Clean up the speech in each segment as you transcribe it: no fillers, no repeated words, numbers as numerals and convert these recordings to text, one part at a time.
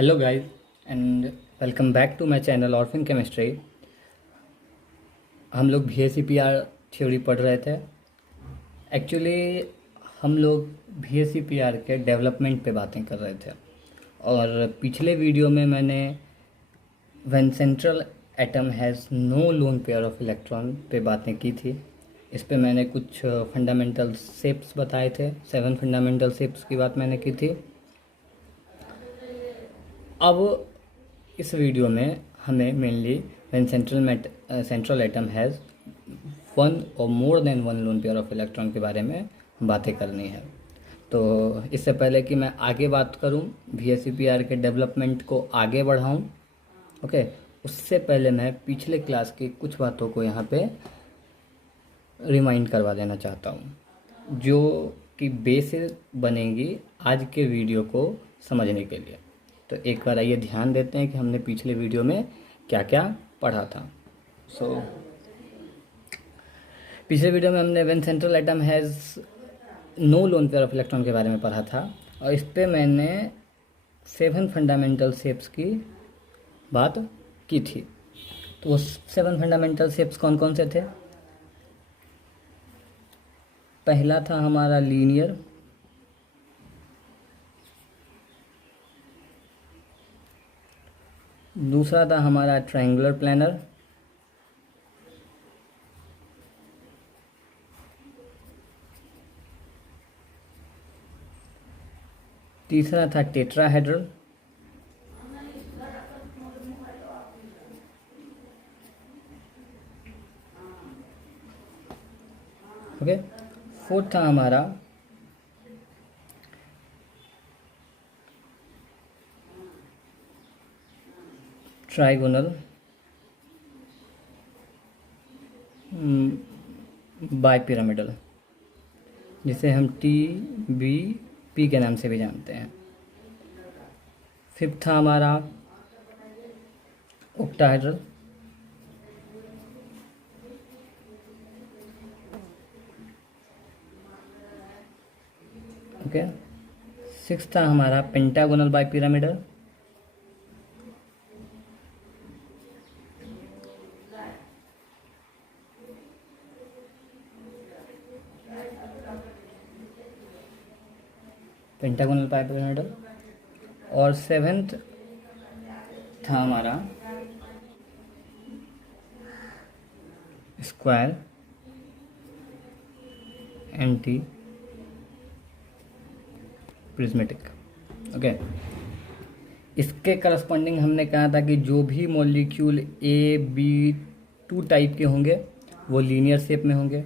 Hello guys and welcome back to my channel Orphin chemistry. हम लोग VSEPR theory पढ़ रहे थे। एक्चुअली हम लोग VSEPR के डेवलपमेंट पे बातें कर रहे थे और पिछले वीडियो में मैंने when central atom has no lone pair of electron पे बातें की थी। इस पे मैंने कुछ फंडामेंटल शेप्स बताए थे, 7 फंडामेंटल शेप्स की बात मैंने की थी। अब इस वीडियो में हमें mainly when central atom has one और more than one lone pair of electron के बारे में बातें करनी है। तो इससे पहले कि मैं आगे बात करूं, VSEPR के डेवलपमेंट को आगे बढ़ाऊं, ओके, उससे पहले मैं पिछले क्लास की कुछ बातों को यहाँ पे रिमाइंड करवा देना चाहता हूँ, जो कि बेसिस बनेगी आज के वीडियो को समझने के लिए। तो एक बार आइए ध्यान देते हैं कि हमने पिछले वीडियो में क्या क्या पढ़ा था। पिछले वीडियो में हमने when central atom has no lone pair of electron के बारे में पढ़ा था और इस पे मैंने 7 फंडामेंटल शेप्स की बात की थी। तो वो 7 फंडामेंटल शेप्स कौन कौन से थे? पहला था हमारा लीनियर, दूसरा था हमारा ट्रायंगुलर प्लानर, तीसरा था टेट्राहेड्रल, ओके, फोर्थ था हमारा ट्राइगोनल बाइपिरामिडल, जिसे हम TBP के नाम से भी जानते हैं। फिफ्थ था हमारा ऑक्टाहेड्रल, ओके। सिक्स था हमारा पेंटागोनल बाइपिरामिडल, पेंटागोनल बाइपिरामिडल, और सेवेंथ था हमारा स्क्वायर एंटी प्रिज्मेटिक, ओके। इसके करस्पॉन्डिंग हमने कहा था कि जो भी मॉलिक्यूल AB2 टाइप के होंगे वो लीनियर शेप में होंगे।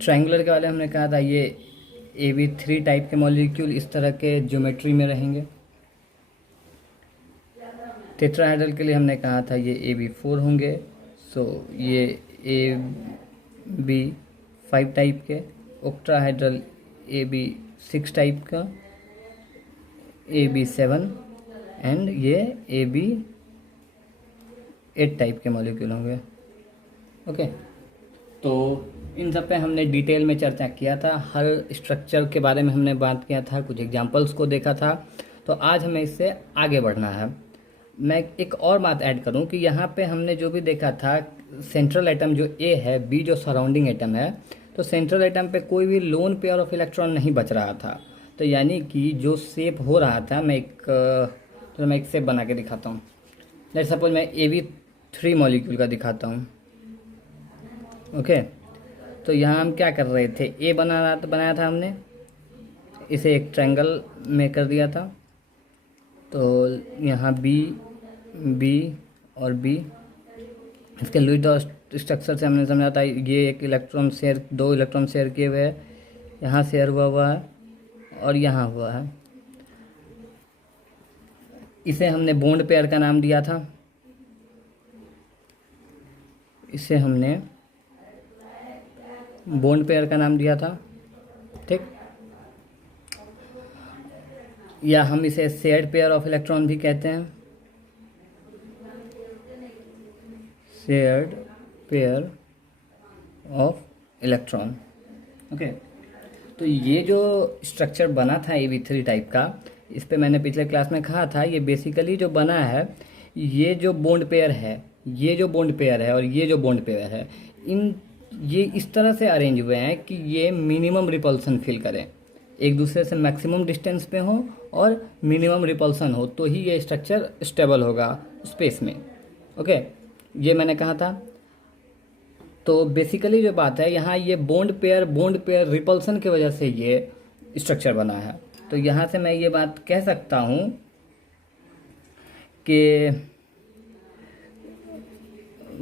ट्रायंगुलर के वाले हमने कहा था ये AB3 टाइप के मॉलिक्यूल इस तरह के ज्योमेट्री में रहेंगे। टेट्राहेड्रल के लिए हमने कहा था ये AB4 होंगे, सो ये AB5 टाइप के। ऑक्टाहेड्रल AB6 टाइप का, AB7 एंड ये AB8 टाइप के मॉलिक्यूल होंगे, ओके। तो इन सब पे हमने डिटेल में चर्चा किया था, हर स्ट्रक्चर के बारे में हमने बात किया था, कुछ एग्जांपल्स को देखा था। तो आज हमें इससे आगे बढ़ना है। मैं एक और बात ऐड करूं कि यहाँ पे हमने जो भी देखा था, सेंट्रल एटम जो A है, B जो सराउंडिंग एटम है, तो सेंट्रल एटम पे कोई भी लोन पेयर ऑफ इलेक्ट्रॉन नहीं बच रहा था। तो यानी कि जो शेप हो रहा था, मैं एक शेप बना के दिखाता हूँ। लेट्स सपोज मैं AB3 मॉलिक्यूल का दिखाता हूँ, ओके। तो यहाँ हम क्या कर रहे थे, A बनाया था हमने, इसे एक ट्रायंगल में कर दिया था। तो यहाँ B और B, इसके लुईस स्ट्रक्चर से हमने समझा था ये एक इलेक्ट्रॉन शेयर, 2 इलेक्ट्रॉन शेयर किए हुए हैं, यहाँ शेयर हुआ है और यहाँ हुआ है। इसे हमने बॉन्ड पेयर का नाम दिया था, इसे हमने बॉन्ड पेयर का नाम दिया था, ठीक। या हम इसे शेयर्ड पेयर ऑफ इलेक्ट्रॉन भी कहते हैं, shared pair of electron, okay. तो ये जो स्ट्रक्चर बना था AB3 टाइप का, इस पे मैंने पिछले क्लास में कहा था, ये बेसिकली जो बना है, ये जो बॉन्ड पेयर है, ये जो बॉन्ड पेयर है और ये जो बॉन्ड पेयर है, ये इस तरह से अरेंज हुए हैं कि ये मिनिमम रिपल्सन फील करें, एक दूसरे से मैक्सिमम डिस्टेंस पे हो और मिनिमम रिपल्सन हो, तो ही ये स्ट्रक्चर स्टेबल होगा स्पेस में। ओके, ये मैंने कहा था। तो बेसिकली जो बात है यहाँ, ये बॉन्ड पेयर रिपल्सन की वजह से ये स्ट्रक्चर बना है। तो यहाँ से मैं ये बात कह सकता हूँ कि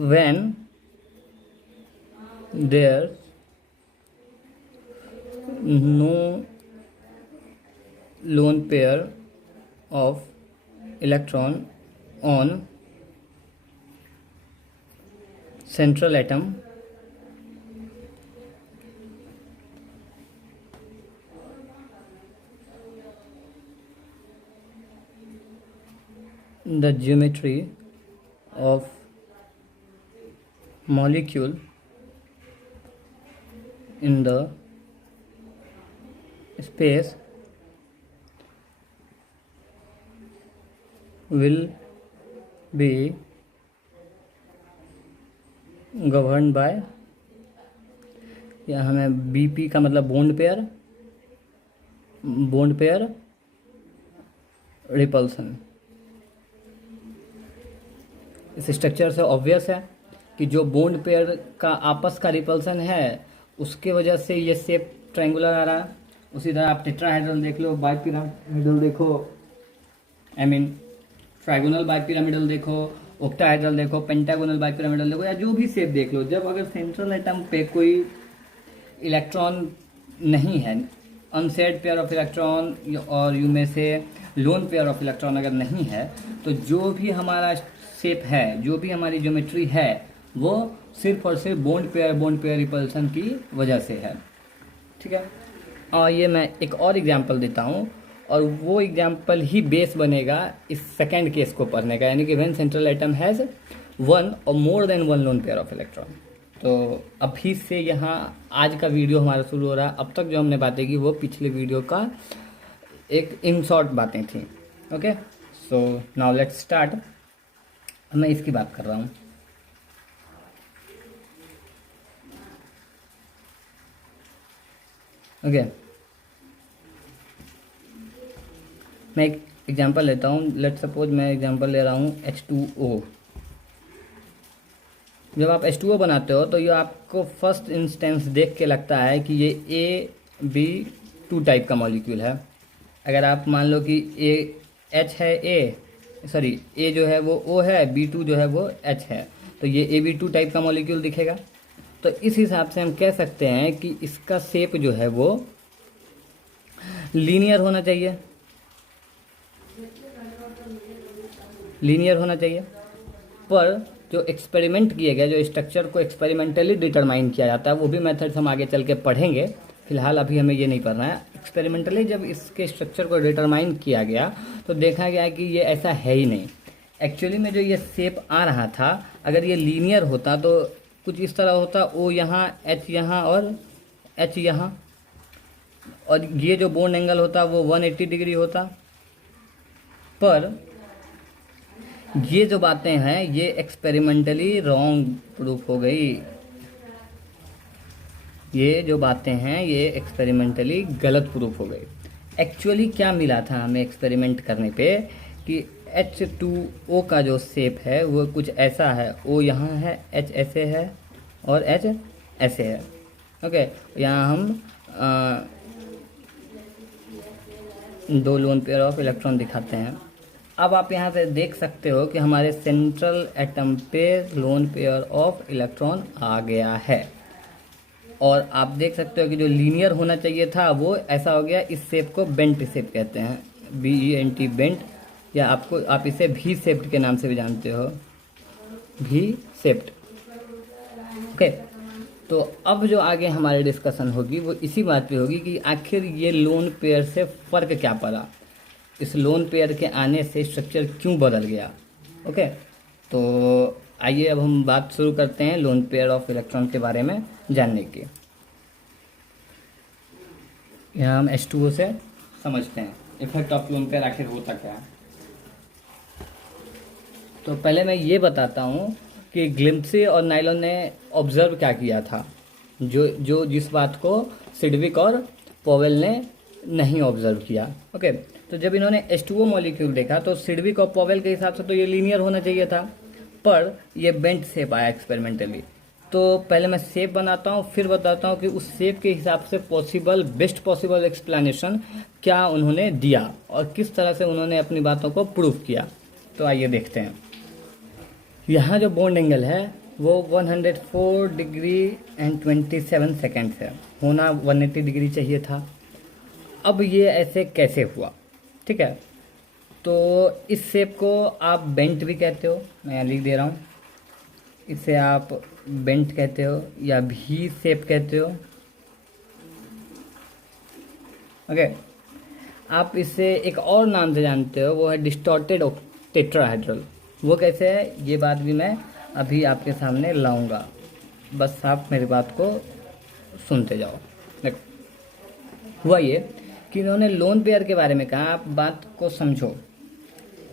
when there's no lone pair of electron on central atom, the geometry of molecule in the space will be governed by, या हमें BP का मतलब बॉन्ड पेयर रिपल्सन। इस स्ट्रक्चर से ऑब्वियस है कि जो बॉन्ड पेयर का आपस का रिपल्सन है उसके वजह से ये शेप ट्रायंगुलर आ रहा है। उसी तरह आप टेट्राहेड्रल देख लो, बाइपिरामिडल देखो, आई मीन ट्राइगोनल बाइपिरामिडल देखो, ऑक्टाहेड्रल देखो, पेंटागोनल बाइपिरामिडल देखो, या जो भी शेप देख लो, जब अगर सेंट्रल एटम पे कोई इलेक्ट्रॉन नहीं है, अनसेड पेयर ऑफ इलेक्ट्रॉन और यू में से लोन पेयर ऑफ इलेक्ट्रॉन अगर नहीं है, तो जो भी हमारा शेप है, जो भी हमारी ज्योमेट्री है, वो सिर्फ और सिर्फ बॉन्ड पेयर रिपल्सन की वजह से है। ठीक है, और ये मैं एक और एग्जांपल देता हूँ, और वो एग्जांपल ही बेस बनेगा इस सेकंड केस को पढ़ने का, यानी कि when central atom has one और more than one lone pair of electron. तो अभी से यहाँ आज का वीडियो हमारा शुरू हो रहा है। अब तक जो हमने बातें की वो पिछले वीडियो का एक इन शॉर्ट बातें थी। Okay, so now let's start. मैं इसकी बात कर रहा हूँ। ओके, मैं एक एग्जांपल लेता हूँ। लेट सपोज मैं एग्जांपल ले रहा हूँ H2O। जब आप H2O बनाते हो तो ये आपको फर्स्ट इंस्टेंस देख के लगता है कि ये AB2 टाइप का मॉलिक्यूल है। अगर आप मान लो कि H है A जो है वो O है, B2 जो है वो H है, तो ये AB2 टाइप का मॉलिक्यूल दिखेगा। तो इस हिसाब से हम कह सकते हैं कि इसका शेप जो है वो लीनियर होना चाहिए, पर जो एक्सपेरिमेंट किए गए, जो स्ट्रक्चर को एक्सपेरिमेंटली डिटरमाइन किया जाता है, वो भी मेथड्स हम आगे चल के पढ़ेंगे। फिलहाल अभी हमें ये नहीं पढ़ना है। एक्सपेरिमेंटली जब इसके स्ट्रक्चर को डिटरमाइन किया गया तो देखा गया कि ये ऐसा है ही नहीं। एक्चुअली में जो ये शेप आ रहा था, अगर ये लीनियर होता तो कुछ इस तरह होता, O यहाँ, H यहाँ और H यहाँ, और ये जो बॉन्ड एंगल होता वो 180 डिग्री होता। पर ये जो बातें हैं ये एक्सपेरिमेंटली रॉन्ग प्रूफ हो गई। ये जो बातें हैं ये एक्सपेरिमेंटली गलत प्रूफ हो गई। एक्चुअली क्या मिला था हमें एक्सपेरिमेंट करने पे कि H2O का जो शेप है वो कुछ ऐसा है। O यहाँ है, H ऐसे है और H ऐसे है। ओके, यहाँ हम दो लोन पेयर ऑफ इलेक्ट्रॉन दिखाते हैं। अब आप यहाँ से देख सकते हो कि हमारे सेंट्रल एटम पे लोन पेयर ऑफ इलेक्ट्रॉन आ गया है, और आप देख सकते हो कि जो लीनियर होना चाहिए था वो ऐसा हो गया। इस शेप को बेंट शेप कहते हैं, BENT बेंट, या आप इसे भी शेप्ड के नाम से भी जानते हो, भी शेप्ड। ओके, तो अब जो आगे हमारी डिस्कशन होगी वो इसी बात पे होगी कि आखिर ये लोन पेयर से फ़र्क क्या पड़ा, इस लोन पेयर के आने से स्ट्रक्चर क्यों बदल गया। ओके, तो आइए अब हम बात शुरू करते हैं लोन पेयर ऑफ इलेक्ट्रॉन के बारे में जानने की। यहाँ हम H2O से समझते हैं इफेक्ट ऑफ लोन पेयर आखिर होता क्या है। तो पहले मैं ये बताता हूँ कि ग्लिम्प्से और नाइलॉन ने ऑब्जर्व क्या किया था, जो जो जिस बात को सिडविक और पॉवेल ने नहीं ऑब्जर्व किया। ओके, तो जब इन्होंने H2O मॉलिक्यूल देखा तो सिडविक और पॉवेल के हिसाब से तो ये लीनियर होना चाहिए था, पर ये बेंट शेप आया एक्सपेरिमेंटली। तो पहले मैं शेप बनाता हूँ, फिर बताता हूँ कि उस शेप के हिसाब से पॉसिबल बेस्ट पॉसिबल एक्सप्लेनेशन क्या उन्होंने दिया और किस तरह से उन्होंने अपनी बातों को प्रूव किया। तो आइए देखते हैं। यहाँ जो बॉन्ड एंगल है वो 104 डिग्री एंड 27 सेकेंड्स है, होना 180 डिग्री चाहिए था। अब ये ऐसे कैसे हुआ, ठीक है। तो इस शेप को आप बेंट भी कहते हो, मैं यहाँ लिख दे रहा हूँ, इसे आप बेंट कहते हो या भी शेप कहते हो। ओके, आप इसे एक और नाम से जानते हो, वो है डिस्टॉर्टेड टेट्राहेड्रल। वो कैसे है ये बात भी मैं अभी आपके सामने लाऊंगा, बस आप मेरी बात को सुनते जाओ। देखो, हुआ ये कि इन्होंने लोन पेयर के बारे में कहा, आप बात को समझो।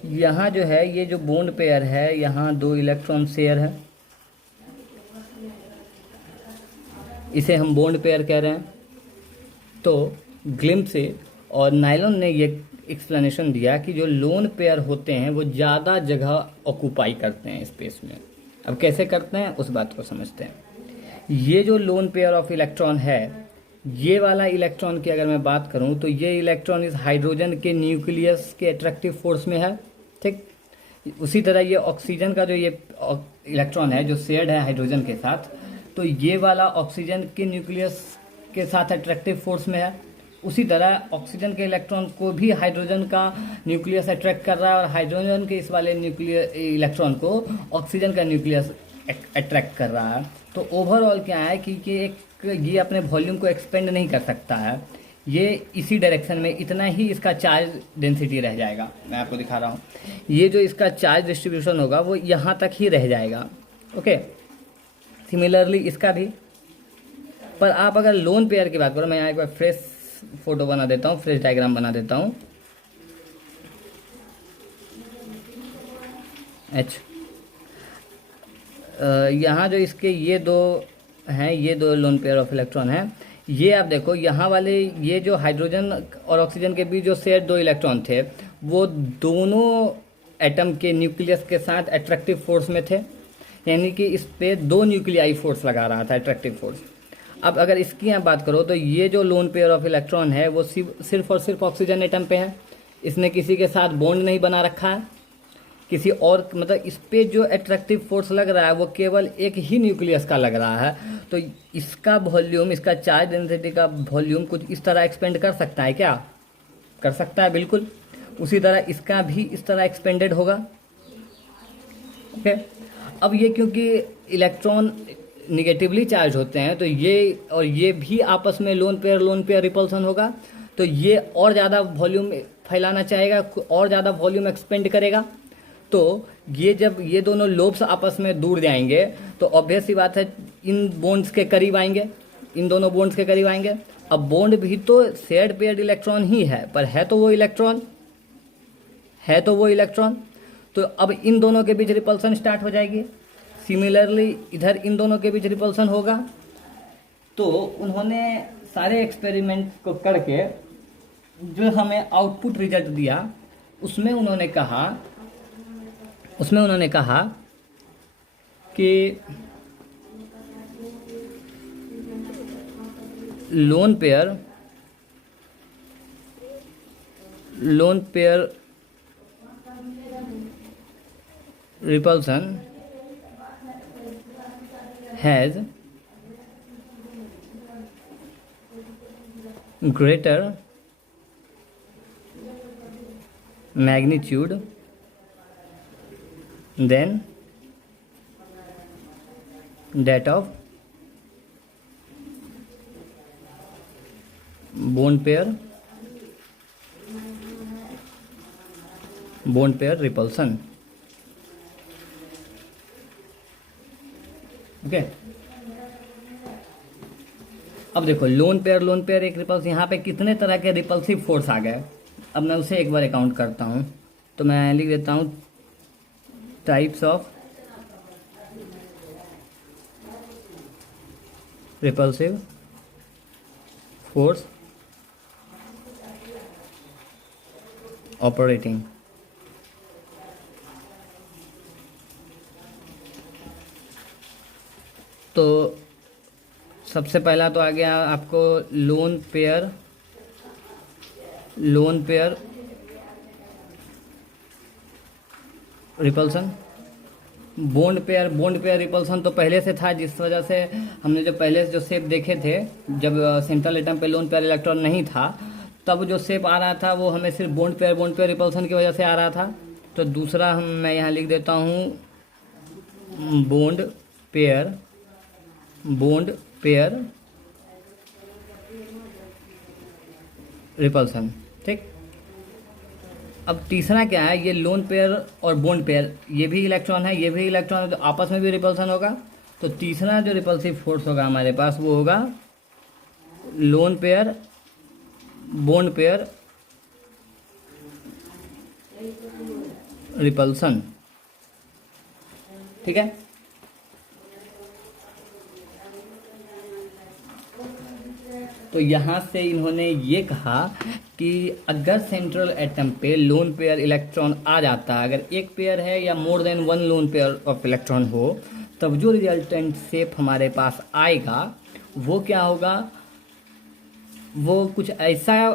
यहाँ जो है ये जो बॉन्ड पेयर है, यहाँ 2 इलेक्ट्रॉन शेयर है, इसे हम बॉन्ड पेयर कह रहे हैं। तो ग्लिम्प्से और नायलॉन ने ये एक्सप्लेनेशन दिया कि जो लोन पेयर होते हैं वो ज़्यादा जगह ऑक्यूपाई करते हैं स्पेस में। अब कैसे करते हैं उस बात को समझते हैं। ये जो लोन पेयर ऑफ इलेक्ट्रॉन है, ये वाला इलेक्ट्रॉन की अगर मैं बात करूं तो ये इलेक्ट्रॉन इस हाइड्रोजन के न्यूक्लियस के अट्रैक्टिव फोर्स में है, ठीक। उसी तरह ये ऑक्सीजन का जो ये इलेक्ट्रॉन है जो शेयर्ड है हाइड्रोजन के साथ, तो ये वाला ऑक्सीजन के न्यूक्लियस के साथ अट्रैक्टिव फोर्स में है। उसी तरह ऑक्सीजन के इलेक्ट्रॉन को भी हाइड्रोजन का न्यूक्लियस अट्रैक्ट कर रहा है और हाइड्रोजन के इस वाले न्यूक्लियस इलेक्ट्रॉन को ऑक्सीजन का न्यूक्लियस अट्रैक्ट कर रहा है। तो ओवरऑल क्या है कि ये अपने वॉल्यूम को एक्सपेंड नहीं कर सकता है, ये इसी डायरेक्शन में इतना ही इसका चार्ज डेंसिटी रह जाएगा। मैं आपको दिखा रहा हूँ, ये जो इसका चार्ज डिस्ट्रीब्यूशन होगा वो यहाँ तक ही रह जाएगा। ओके, सिमिलरली इसका भी। पर आप अगर लोन पेयर की बात करो, मैं यहाँ एक बार फ्रेश फोटो बना देता हूँ, फ्रेश डायग्राम बना देता हूँ। यहाँ जो इसके ये 2 हैं, ये 2 लोन पेयर ऑफ इलेक्ट्रॉन हैं। ये आप देखो, यहाँ वाले ये जो हाइड्रोजन और ऑक्सीजन के बीच जो शेयर 2 इलेक्ट्रॉन थे, वो दोनों एटम के न्यूक्लियस के साथ अट्रैक्टिव फोर्स में थे, यानी कि इस पे 2 न्यूक्लियाई फोर्स लगा रहा था, अट्रैक्टिव फोर्स। अब अगर इसकी यहाँ बात करो तो ये जो लोन पेयर ऑफ इलेक्ट्रॉन है वो सिर्फ और सिर्फ ऑक्सीजन एटम पे है, इसने किसी के साथ बॉन्ड नहीं बना रखा है किसी और, मतलब इस पे जो अट्रैक्टिव फोर्स लग रहा है वो केवल एक ही न्यूक्लियस का लग रहा है। तो इसका वॉल्यूम, इसका चार्ज डेंसिटी का वॉल्यूम कुछ इस तरह एक्सपेंड कर सकता है क्या? कर सकता है, बिल्कुल। उसी तरह इसका भी इस तरह एक्सपेंडेड होगा। ओके, अब ये क्योंकि इलेक्ट्रॉन निगेटिवली चार्ज होते हैं तो ये और ये भी आपस में लोन पेयर रिपल्सन होगा, तो ये और ज़्यादा वॉल्यूम फैलाना चाहेगा और ज़्यादा वॉल्यूम एक्सपेंड करेगा। तो ये जब ये दोनों लोब्स आपस में दूर जाएंगे तो ऑब्वियस सी बात है इन बॉन्ड्स के करीब आएंगे, इन दोनों बॉन्ड्स के करीब आएंगे। अब बॉन्ड भी तो शेयर्ड पेयर्ड इलेक्ट्रॉन ही है, पर है तो वो इलेक्ट्रॉन, तो अब इन दोनों के बीच रिपल्सन स्टार्ट हो जाएगी। सिमिलरली इधर इन दोनों के बीच रिपल्सन होगा। तो उन्होंने सारे एक्सपेरिमेंट को करके जो हमें आउटपुट रिजल्ट दिया उसमें उन्होंने कहा कि lone pair repulsion has greater magnitude than that of bond pair repulsion। Okay, अब देखो लोन पेयर एक रिपल्स, यहाँ पे कितने तरह के रिपल्सिव फोर्स आ गए। अब मैं उसे एक बार अकाउंट करता हूँ, तो मैं लिख देता हूँ types of repulsive force operating. तो सबसे पहला तो आ गया आपको lone pair repulsion. Bond pair repulsion तो पहले से था, जिस वजह से हमने जो पहले जो शेप देखे थे, जब सेंट्रल एटम पे लोन पेयर इलेक्ट्रॉन नहीं था, तब जो शेप आ रहा था वो हमें सिर्फ बॉन्ड पेयर रिपल्सन की वजह से आ रहा था। तो दूसरा मैं यहाँ लिख देता हूँ बॉन्ड पेयर रिपल्सन। ठीक, अब तीसरा क्या है, ये लोन पेयर और बॉन्ड पेयर, ये भी इलेक्ट्रॉन है, ये भी इलेक्ट्रॉन है, तो आपस में भी रिपल्सन होगा। तो तीसरा जो रिपल्सिव फोर्स होगा हमारे पास वो होगा lone pair bond pair repulsion. ठीक है, तो यहाँ से इन्होंने ये कहा कि अगर सेंट्रल एटम पे लोन पेयर इलेक्ट्रॉन आ जाता है, अगर एक पेयर है या मोर than one lone pair of electron हो, तब जो रिजल्टेंट शेप हमारे पास आएगा वो क्या होगा, वो कुछ ऐसा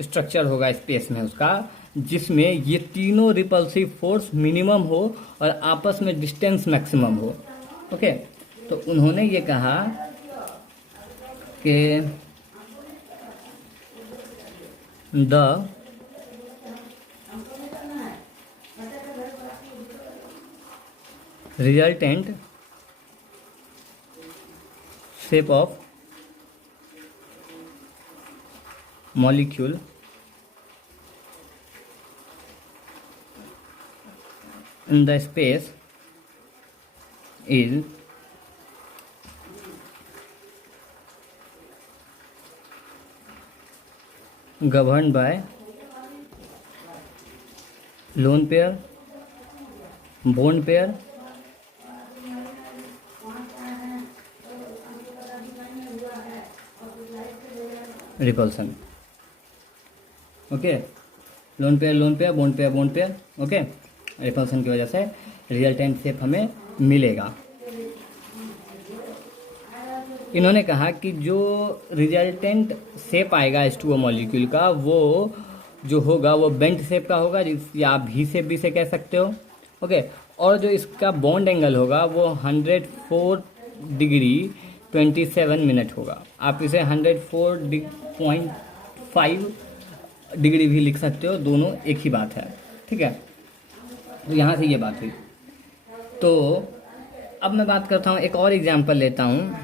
स्ट्रक्चर होगा स्पेस में उसका, जिसमें ये तीनों रिपल्सिव फोर्स मिनिमम हो और आपस में डिस्टेंस मैक्सिमम हो। ओके, तो उन्होंने ये कहा कि the resultant shape of molecule in the space is governed by lone pair, bond pair, repulsion. Okay, lone pair bond pair okay, repulsion की वजह से रिजल्टेंट शेप हमें मिलेगा। इन्होंने कहा कि जो रिजल्टेंट शेप आएगा H2O मॉलिक्यूल का, वो जो होगा वो बेंट शेप का होगा, या आप भी शेप भी से कह सकते हो। ओके, और जो इसका बॉन्ड एंगल होगा वो 104 डिग्री 27 मिनट होगा। आप इसे 104.5 डिग्री भी लिख सकते हो, दोनों एक ही बात है। ठीक है, तो यहाँ से ये बात हुई। तो अब मैं बात करता हूँ, एक और एग्जांपल लेता हूँ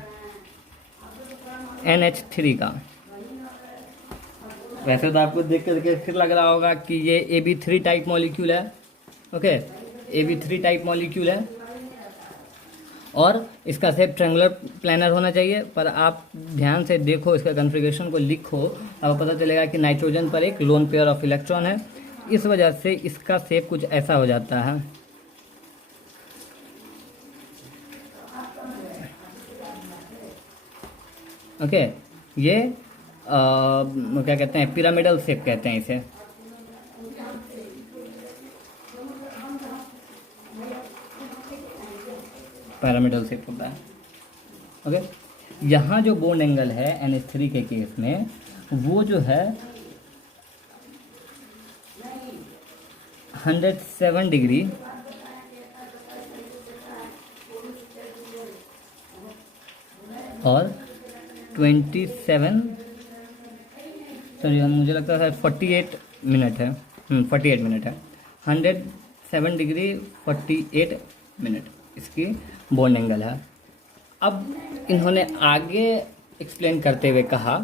NH3 का। वैसे तो आपको देख करके फिर लग रहा होगा कि ये AB3 टाइप मॉलिक्यूल है। ओके, AB3 टाइप मॉलिक्यूल है और इसका शेप ट्रायंगुलर प्लानर होना चाहिए, पर आप ध्यान से देखो, इसका कॉन्फ़िगरेशन को लिखो, आपको पता चलेगा कि नाइट्रोजन पर एक लोन पेयर ऑफ इलेक्ट्रॉन है, इस वजह से इसका शेप कुछ ऐसा हो जाता है। ओके, ये क्या कहते हैं, पिरामिडल शेप कहते हैं इसे। पिरामिडल शेप होता है। ओके, यहाँ जो बॉन्ड एंगल है NH3 के केस में, वो जो है 107 डिग्री और 27, सॉरी मुझे लगता है 48 मिनट है, 48 मिनट है, 107 डिग्री 48 मिनट इसकी बॉन्ड एंगल है। अब इन्होंने आगे एक्सप्लेन करते हुए कहा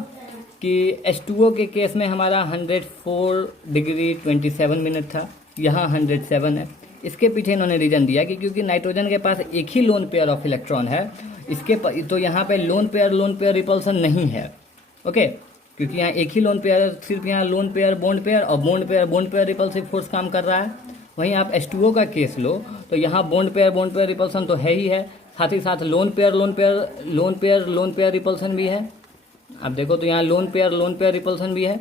कि H2O के केस में हमारा 104 डिग्री 27 मिनट था, यहाँ 107 है, इसके पीछे इन्होंने रीज़न दिया कि क्योंकि नाइट्रोजन के पास एक ही लोन पेयर ऑफ इलेक्ट्रॉन है, तो यहाँ पे लोन पेयर रिपल्सन नहीं है। ओके, क्योंकि यहाँ एक ही लोन पेयर, सिर्फ यहाँ lone pair bond pair repulsive force काम कर रहा है। वहीं आप H2O का केस लो तो यहाँ बॉन्ड पेयर रिपल्सन तो है ही है, साथ ही साथ लोन पेयर रिपल्सन भी है। आप देखो तो यहाँ लोन पेयर रिपल्सन भी है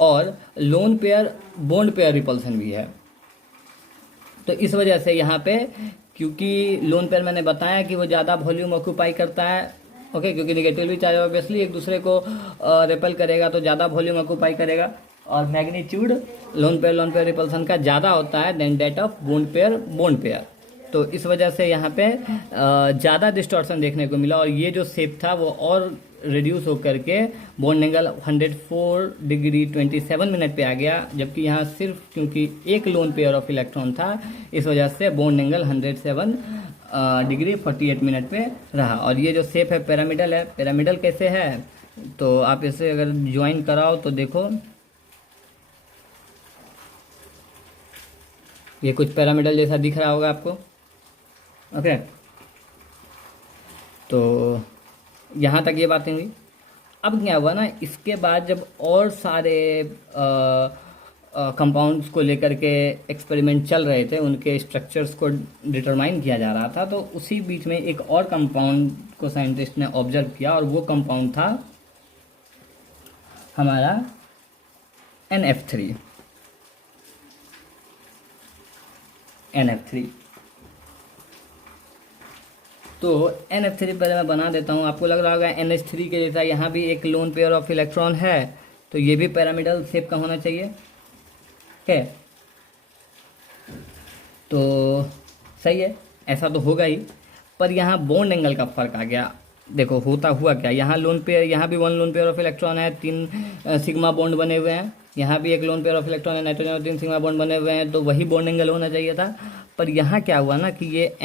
और lone pair bond pair repulsion भी है। तो इस वजह से यहाँ पे, क्योंकि लोन पेयर मैंने बताया कि वो ज़्यादा वॉल्यूम ऑक्यूपाई करता है, ओके, क्योंकि निगेटिवली चार्ज ऑब्वियसली एक दूसरे को रिपेल करेगा तो ज़्यादा वॉल्यूम ऑक्यूपाई करेगा, और मैग्नीट्यूड लोन पेयर रिपल्सन का ज़्यादा होता है than that of bond pair. तो इस वजह से यहाँ पे ज़्यादा डिस्टॉर्शन देखने को मिला, और ये जो शेप था वो और रिड्यूस होकर के बॉन्ड एंगल 104 डिग्री 27 मिनट पे आ गया, जबकि यहाँ सिर्फ क्योंकि एक लोन पेयर ऑफ इलेक्ट्रॉन था इस वजह से बॉन्ड एंगल 107 डिग्री 48 मिनट पे रहा। और ये जो शेप है पिरामिडल कैसे है, तो आप इसे अगर ज्वाइन कराओ तो देखो ये कुछ पिरामिडल जैसा दिख रहा होगा आपको। ओके, तो यहाँ तक ये बातें हुई। अब क्या हुआ ना, इसके बाद जब और सारे कंपाउंड्स को लेकर के एक्सपेरिमेंट चल रहे थे, उनके स्ट्रक्चर्स को डिटरमाइन किया जा रहा था, तो उसी बीच में एक और कंपाउंड को साइंटिस्ट ने ऑब्जर्व किया, और वो कंपाउंड था हमारा NF3। तो NF3 पहले मैं बना देता हूँ। आपको लग रहा होगा NH3 के जैसा यहाँ भी एक लोन पेयर ऑफ इलेक्ट्रॉन है, तो ये भी पिरामिडल शेप का होना चाहिए, ठीक है। तो सही है, ऐसा तो होगा ही, पर यहाँ बॉन्ड एंगल का फर्क आ गया। देखो होता हुआ क्या, यहाँ भी one lone pair of electron है, 3 सिग्मा बॉन्ड बने हुए हैं, यहाँ भी एक लोन पेयर ऑफ इलेक्ट्रॉन है, नाइट्रोजन और 3 सिग्मा बॉन्ड बने हुए हैं, तो वही बॉन्ड एंगल होना चाहिए था। पर यहाँ क्या हुआ ना कि ये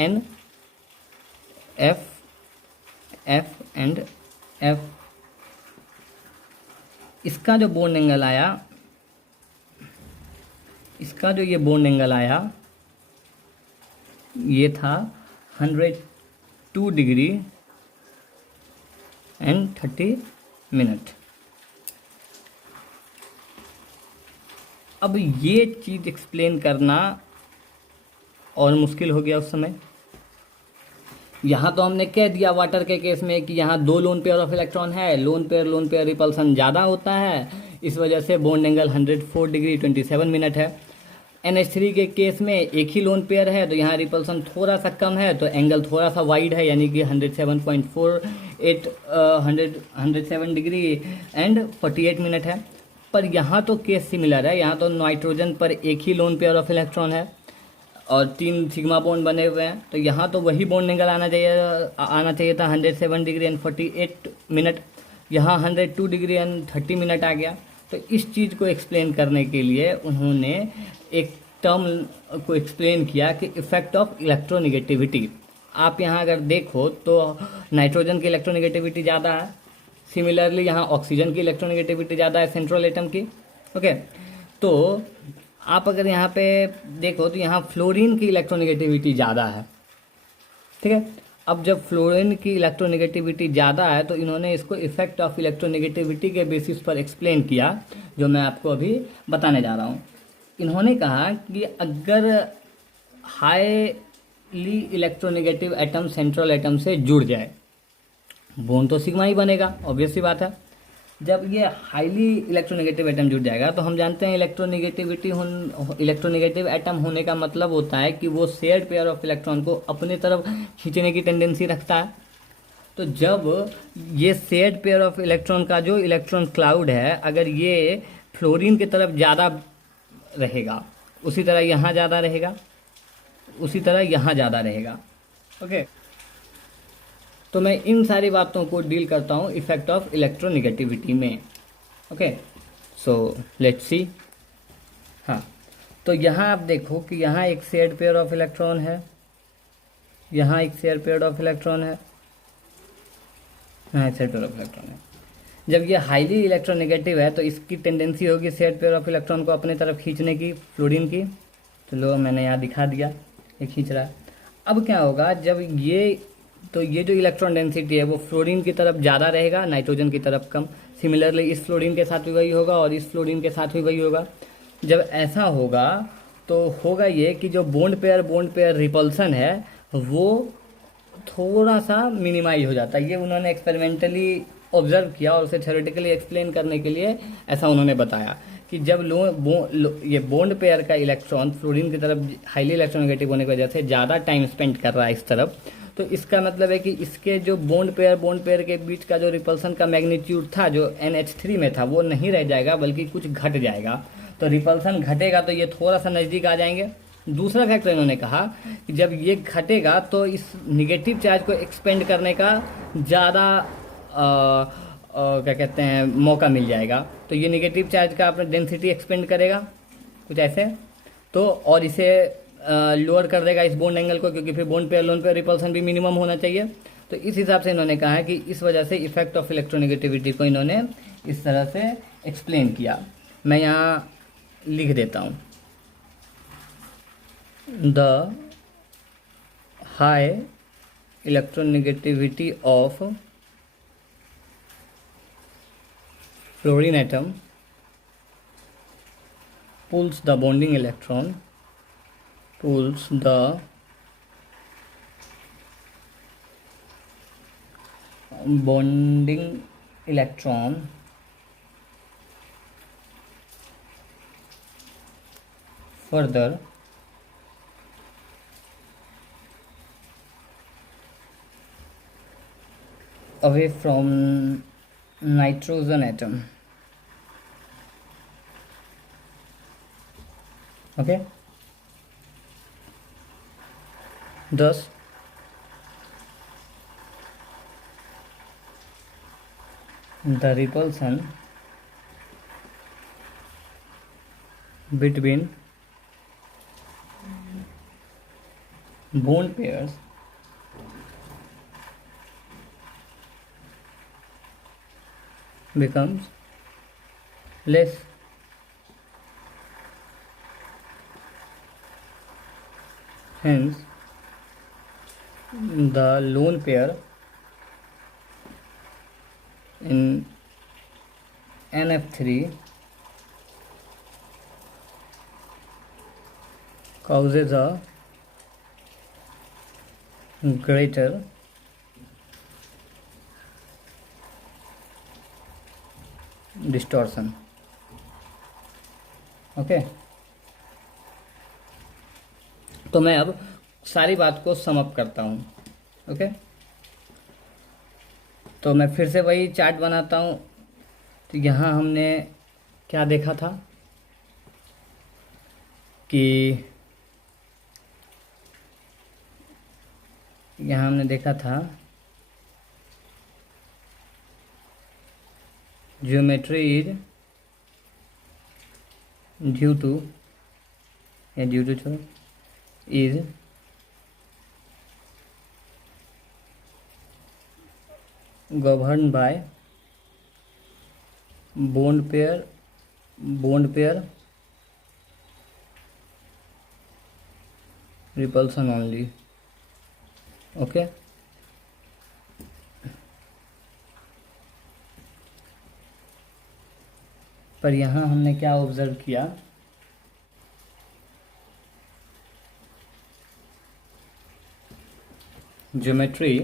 F एंड F, इसका जो बॉन्ड एंगल आया, ये था 102 डिग्री एंड 30 मिनट। अब ये चीज़ एक्सप्लेन करना और मुश्किल हो गया उस समय। यहाँ तो हमने कह दिया वाटर के केस में कि यहाँ 2 लोन पेयर ऑफ इलेक्ट्रॉन है, लोन पेयर रिपल्सन ज़्यादा होता है, इस वजह से बॉन्ड एंगल 104 डिग्री 27 मिनट है। NH3 के केस में एक ही लोन पेयर है, तो यहाँ रिपल्सन थोड़ा सा कम है, तो एंगल थोड़ा सा वाइड है, यानी कि 107 डिग्री एंड 48 मिनट है। पर यहाँ तो केस सिमिलर है, यहाँ तो नाइट्रोजन पर एक ही लोन पेयर ऑफ इलेक्ट्रॉन है और 3 सिग्मा बॉन्ड बने हुए हैं, तो यहाँ तो वही बॉन्ड एंगल आना चाहिए था 107 डिग्री एंड 48 मिनट, यहाँ 102 डिग्री एंड 30 मिनट आ गया। तो इस चीज़ को एक्सप्लेन करने के लिए उन्होंने एक टर्म को एक्सप्लेन किया कि इफ़ेक्ट ऑफ इलेक्ट्रोनिगेटिविटी। आप यहाँ अगर देखो तो नाइट्रोजन की इलेक्ट्रोनिगेटिविटी ज़्यादा है, सिमिलरली यहाँ ऑक्सीजन की इलेक्ट्रोनिगेटिविटी ज़्यादा है सेंट्रल एटम की। ओके, तो आप अगर यहाँ पे देखो तो यहाँ फ्लोरीन की इलेक्ट्रोनिगेटिविटी ज़्यादा है, ठीक है। अब जब फ्लोरीन की इलेक्ट्रोनिगेटिविटी ज़्यादा है तो इन्होंने इसको इफेक्ट ऑफ इलेक्ट्रोनिगेटिविटी के बेसिस पर एक्सप्लेन किया, जो मैं आपको अभी बताने जा रहा हूँ। इन्होंने कहा कि अगर highly electronegative atom central atom से जुड़ जाए, बॉन्ड तो सिग्मा ही बनेगा, ऑब्वियस सी बात है। जब ये हाईली इलेक्ट्रोनेगेटिव एटम जुड़ जाएगा तो हम जानते हैं इलेक्ट्रोनेगेटिव एटम होने का मतलब होता है कि वो शेयर्ड पेयर ऑफ इलेक्ट्रॉन को अपने तरफ खींचने की टेंडेंसी रखता है। तो जब ये शेयर्ड पेयर ऑफ इलेक्ट्रॉन का जो इलेक्ट्रॉन क्लाउड है, अगर ये फ्लोरीन की तरफ ज़्यादा रहेगा, उसी तरह यहाँ ज़्यादा रहेगा, उसी तरह यहाँ ज़्यादा रहेगा, ओके। तो मैं इन सारी बातों को डील करता हूँ इफेक्ट ऑफ इलेक्ट्रोनिगेटिविटी में, ओके। So let's see. हाँ, तो यहाँ आप देखो कि यहाँ एक शेयर्ड पेयर ऑफ इलेक्ट्रॉन है, यहाँ एक शेयर पेयर ऑफ इलेक्ट्रॉन है, यहाँ एक शेयर पेयर ऑफ इलेक्ट्रॉन है। जब ये हाईली इलेक्ट्रोनेगेटिव है तो इसकी टेंडेंसी होगी शेयर पेयर ऑफ इलेक्ट्रॉन को अपने तरफ खींचने की, फ्लोरीन की, चलो मैंने यहाँ दिखा दिया, ये खींच रहा है। अब क्या होगा जब ये, तो ये जो इलेक्ट्रॉन डेंसिटी है वो फ्लोरीन की तरफ ज़्यादा रहेगा, नाइट्रोजन की तरफ कम। सिमिलरली इस फ्लोरीन के साथ भी वही होगा और इस फ्लोरीन के साथ भी वही होगा। जब ऐसा होगा तो होगा ये कि जो बॉन्ड पेयर रिपल्सन है वो थोड़ा सा मिनिमाइज हो जाता है। ये उन्होंने एक्सपेरिमेंटली ऑब्जर्व किया और उसे थ्योरेटिकली एक्सप्लेन करने के लिए ऐसा उन्होंने बताया कि जब ये बॉन्ड पेयर का इलेक्ट्रॉन फ्लोरीन की तरफ हाईली इलेक्ट्रोनेगेटिव होने की वजह से ज़्यादा टाइम स्पेंड कर रहा है इस तरफ, तो इसका मतलब है कि इसके जो बॉन्ड पेयर के बीच का जो रिपल्सन का मैग्नीट्यूड था जो NH3 में था वो नहीं रह जाएगा बल्कि कुछ घट जाएगा। तो रिपल्सन घटेगा तो ये थोड़ा सा नज़दीक आ जाएंगे। दूसरा फैक्टर इन्होंने कहा कि जब ये घटेगा तो इस निगेटिव चार्ज को एक्सपेंड करने का ज़्यादा क्या कहते हैं मौका मिल जाएगा। तो ये निगेटिव चार्ज का अपना डेंसिटी एक्सपेंड करेगा कुछ ऐसे, तो और इसे लोअर कर देगा इस बॉन्ड एंगल को, क्योंकि फिर बॉन्ड पेयर लोन पे रिपल्सन भी मिनिमम होना चाहिए। तो इस हिसाब से इन्होंने कहा है कि इस वजह से इफेक्ट ऑफ इलेक्ट्रोनेगेटिविटी को इन्होंने इस तरह से एक्सप्लेन किया। मैं यहाँ लिख देता हूँ, the high electronegativity of fluorine atom pulls the bonding electron further away from nitrogen atom. Okay, thus the repulsion between bond pairs becomes less. Hence, the lone pair in NF3 causes a greater distortion. Okay, तो मैं अब सारी बात को sum up करता हूँ। Okay, तो मैं फिर से वही चार्ट बनाता हूँ। तो यहाँ हमने क्या देखा था कि यहाँ हमने देखा था geometry is due to is governed by bond pair repulsion only. Okay, पर यहाँ हमने क्या ऑब्जर्व किया, geometry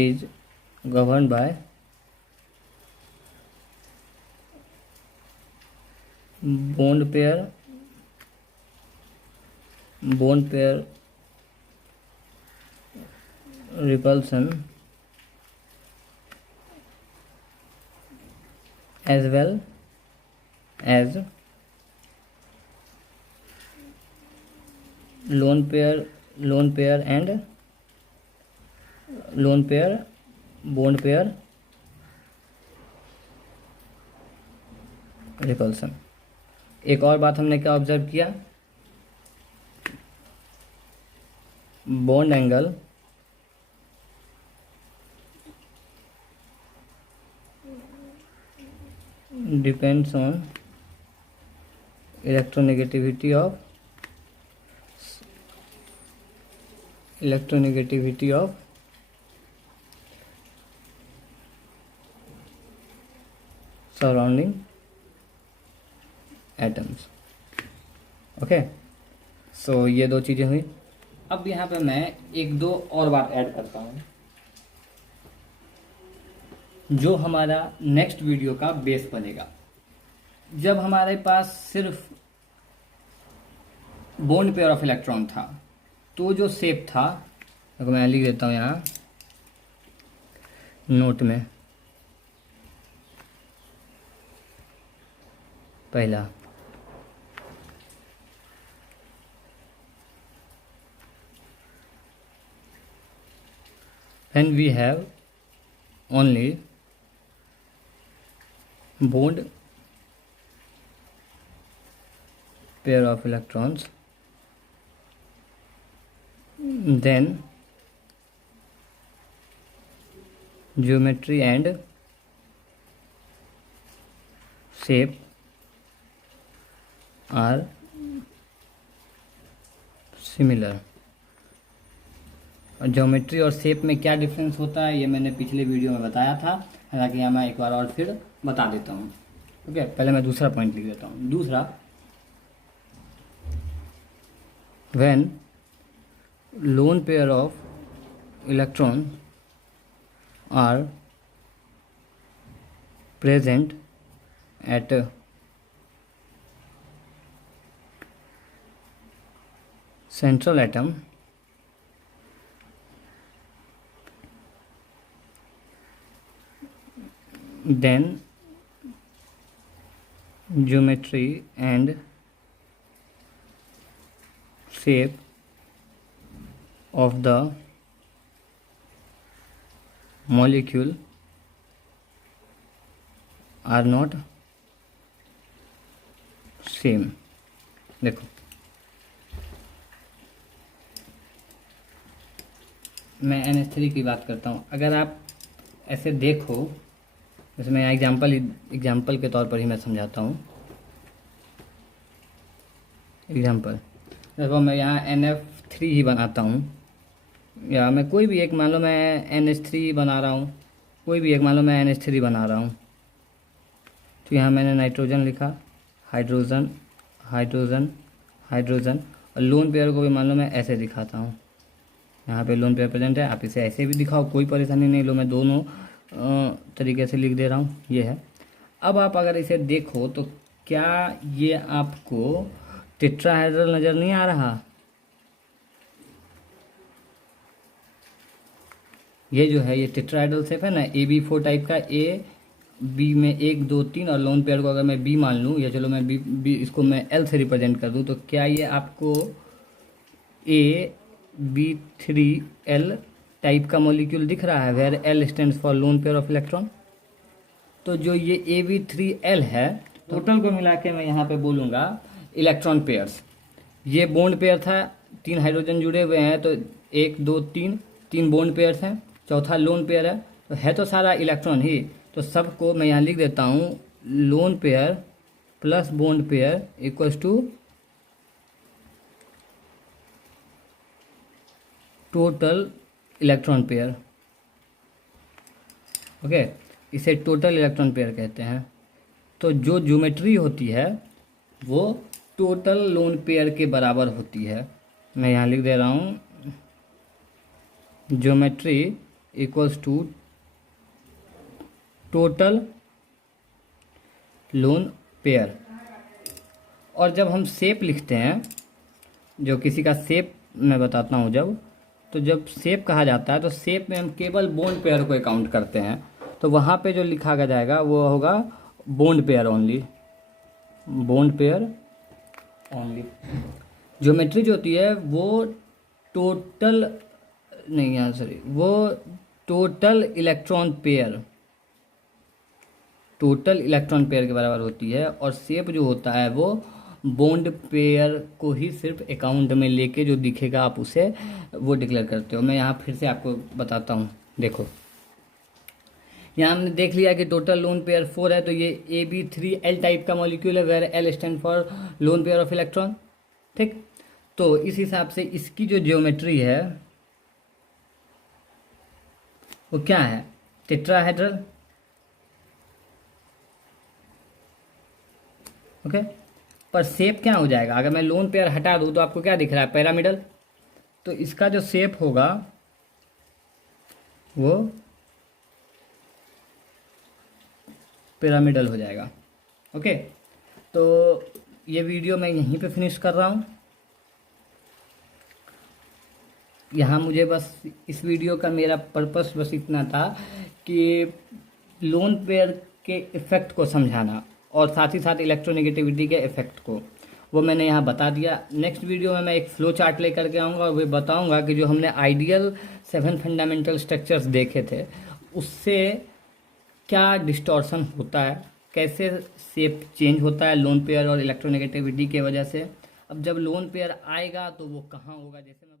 is governed by bond pair repulsion as well as lone pair and bond pair repulsion. एक और बात हमने क्या ऑब्जर्व किया, bond angle depends on electronegativity of surrounding atoms. Okay, so ये दो चीज़ें हुई। अब यहाँ पे मैं एक दो और बात ऐड करता हूँ जो हमारा नेक्स्ट वीडियो का बेस बनेगा। जब हमारे पास सिर्फ बॉन्ड पेयर ऑफ इलेक्ट्रॉन था तो जो शेप था, तो मैं लिख देता हूँ यहाँ नोट में, पहला when we have only bond pair of electrons, then geometry and shape are similar। और ज्योमेट्री और शेप में क्या डिफरेंस होता है ये मैंने पिछले वीडियो में बताया था, हालांकि यहाँ मैं एक बार और फिर बता देता हूँ। ओके, पहले मैं दूसरा पॉइंट लिख देता हूँ। दूसरा, when lone pair of electron are present at central atom, then geometry and shape of the molecule are not same। देखो, मैं NH3 की बात करता हूँ। अगर आप ऐसे देखो, जैसे मैं एग्जाम्पल के तौर पर ही मैं समझाता हूँ। एग्जाम्पल, देखो मैं यहाँ NF3 ही बनाता हूँ, या मैं कोई भी एक, मान लो मैं NH3 बना रहा हूँ, कोई भी एक, मान लो मैं NH3 बना रहा हूँ। तो यहाँ मैंने नाइट्रोजन लिखा, हाइड्रोजन हाइड्रोजन हाइड्रोजन, और लोन पेयर को भी मान लो मैं ऐसे दिखाता हूँ। यहाँ पे लोन पेयर प्रेजेंट है, आप इसे ऐसे भी दिखाओ, कोई परेशानी नहीं। लो मैं दोनों तरीके से लिख दे रहा हूँ, ये है। अब आप अगर इसे देखो तो क्या ये आपको टेट्राहेड्रल नज़र नहीं आ रहा? ये जो है ये टेट्राहेड्रल शेप है ना, AB4 टाइप का। ए बी में 1 2 3, और लोन पेयर को अगर मैं बी मान लूँ, या चलो मैं बी इसको मैं एल से रिप्रेजेंट कर दूँ, तो क्या ये आपको AB3L टाइप का मॉलिक्यूल दिख रहा है, where L stands for lone pair of electron? तो जो ये AB3L है, टोटल को मिला के मैं यहाँ पे बोलूँगा इलेक्ट्रॉन पेयर्स। ये बॉन्ड पेयर था, 3 हाइड्रोजन जुड़े हुए हैं, तो 1 2 3 बॉन्ड पेयर्स हैं, चौथा लोन पेयर है तो सारा इलेक्ट्रॉन ही। तो सबको मैं यहाँ लिख देता हूँ, lone pair plus bond pair equals to total electron pair. Okay, इसे टोटल इलेक्ट्रॉन पेयर कहते हैं। तो जो ज्योमेट्री होती है वो टोटल लोन पेयर के बराबर होती है। मैं यहाँ लिख दे रहा हूँ, geometry equals to total lone pair. और जब हम शेप लिखते हैं, जो किसी का शेप मैं बताता हूँ, जब शेप कहा जाता है तो शेप में हम केवल बॉन्ड पेयर को काउंट करते हैं। तो वहाँ पे जो लिखा जाएगा वो होगा bond pair only, bond pair only. Geometry जो होती है वो टोटल नहीं, यहाँ सॉरी, वो टोटल इलेक्ट्रॉन पेयर के बराबर होती है। और शेप जो होता है वो बॉन्ड पेयर को ही सिर्फ अकाउंट में लेके जो दिखेगा आप उसे वो डिक्लेयर करते हो। मैं यहाँ फिर से आपको बताता हूँ। देखो, यहाँ हमने देख लिया कि टोटल लोन पेयर 4 है, तो ये AB3L टाइप का मॉलिक्यूल है, where L stand for lone pair of electron. ठीक, तो इस हिसाब से इसकी जो ज्योमेट्री है वो क्या है, टेट्राहेड्रल। ओके, पर शेप क्या हो जाएगा, अगर मैं लोन पेयर हटा दूँ तो आपको क्या दिख रहा है, पिरामिडल। तो इसका जो शेप होगा वो पिरामिडल हो जाएगा। ओके, तो ये वीडियो मैं यहीं पे फिनिश कर रहा हूँ। यहाँ मुझे बस इस वीडियो का मेरा पर्पस बस इतना था कि लोन पेयर के इफ़ेक्ट को समझाना और साथ ही साथ इलेक्ट्रोनेगेटिविटी के इफ़ेक्ट को, वो मैंने यहाँ बता दिया। नेक्स्ट वीडियो में मैं एक फ्लो चार्ट लेकर के आऊँगा और वो बताऊँगा कि जो हमने आइडियल 7 फंडामेंटल स्ट्रक्चर्स देखे थे उससे क्या डिस्टॉर्शन होता है, कैसे शेप चेंज होता है लोन पेयर और इलेक्ट्रोनेगेटिविटी के वजह से। अब जब लोन पेयर आएगा तो वो कहाँ होगा, जैसे मैं